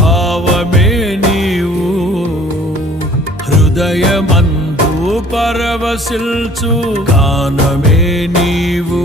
భావమే నీవు. హృదయమందు పరవశిల్చు గానమే నీవు.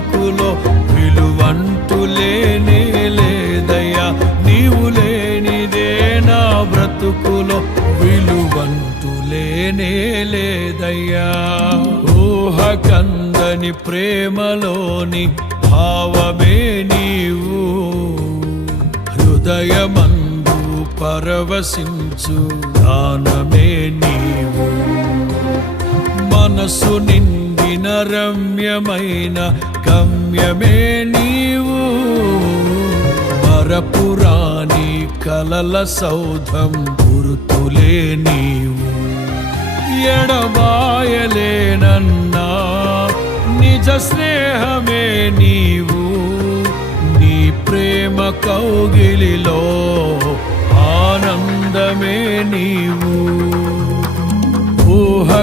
బ్రతుకులో విలువంటూ లేనే లేదయ్యా నీవు లేనిదే నా బ్రతుకులో విలువంటూ లేనే లేదయ్యా. ఊహ కందని ప్రేమలోని భావమే నీవు హృదయమందు పరవశించు దానమే నీవు. మనసు నిన్ను రమ్యమైన గమ్యమే నీవు. మరపురాని కలల సౌధం గురుతులే నీవు. ఎడబాయలేనన్నా నిజ స్నేహమే నీవు. నీ ప్రేమ కౌగిలిలో ఆనందమే నీవు. ఊహ